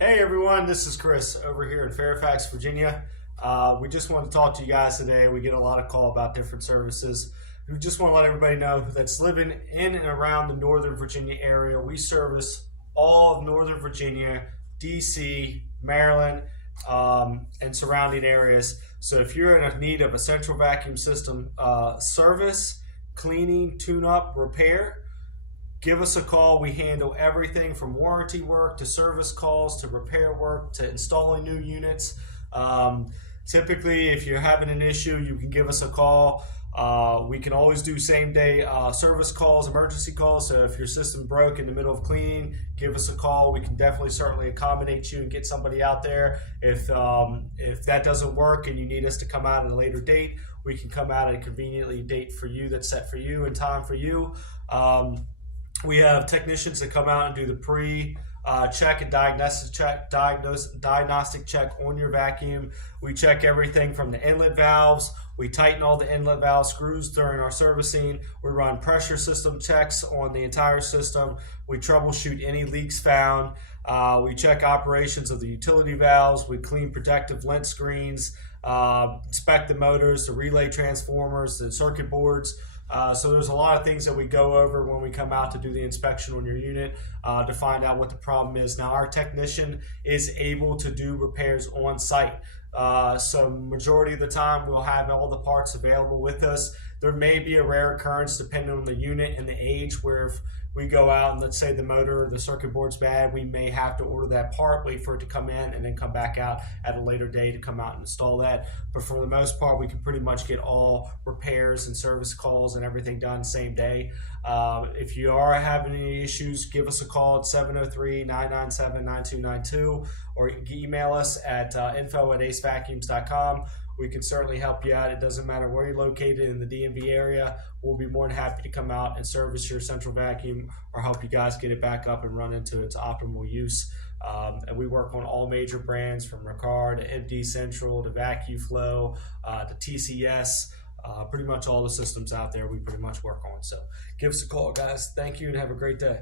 Hey everyone, this is Chris over here in Fairfax, Virginia. We just want to talk to you guys today. We get a lot of call about different services. We just want to let everybody know that's living in and around the Northern Virginia area. We service all of Northern Virginia, DC, Maryland, and surrounding areas. So if you're in need of a central vacuum system service, cleaning, tune-up, repair, give us a call. We handle everything from warranty work to service calls to repair work to installing new units. Typically, if you're having an issue, you can give us a call. We can always do same day service calls, emergency calls. So if your system broke in the middle of cleaning, give us a call. We can definitely certainly accommodate you and get somebody out there. If that doesn't work and you need us to come out at a later date, we can come out at a conveniently date for you that's set for you and time for you. We have technicians that come out and do the check and diagnostic check on your vacuum. We check everything from the inlet valves. We tighten all the inlet valve screws during our servicing. We run pressure system checks on the entire system. We troubleshoot any leaks found. We check operations of the utility valves. We clean protective lint screens, inspect the motors, the relay transformers, the circuit boards. So there's a lot of things that we go over when we come out to do the inspection on your unit to find out what the problem is. Now, our technician is able to do repairs on site. So majority of the time we'll have all the parts available with us. There may be a rare occurrence depending on the unit and the age where if we go out and let's say the motor or the circuit board's bad, we may have to order that part, wait for it to come in, and then come back out at a later day to come out and install that. But for the most part, we can pretty much get all repairs and service calls and everything done same day. If you are having any issues, give us a call at 703-997-9292 or email us at info@acevacuums.com. We can certainly help you out. It doesn't matter where you're located in the DMV area. We'll be more than happy to come out and service your central vacuum or help you guys get it back up and run into its optimal use. And we work on all major brands from Ricard to MD Central to VacuFlow to TCS. Pretty much all the systems out there we pretty much work on. So give us a call, guys. Thank you and have a great day.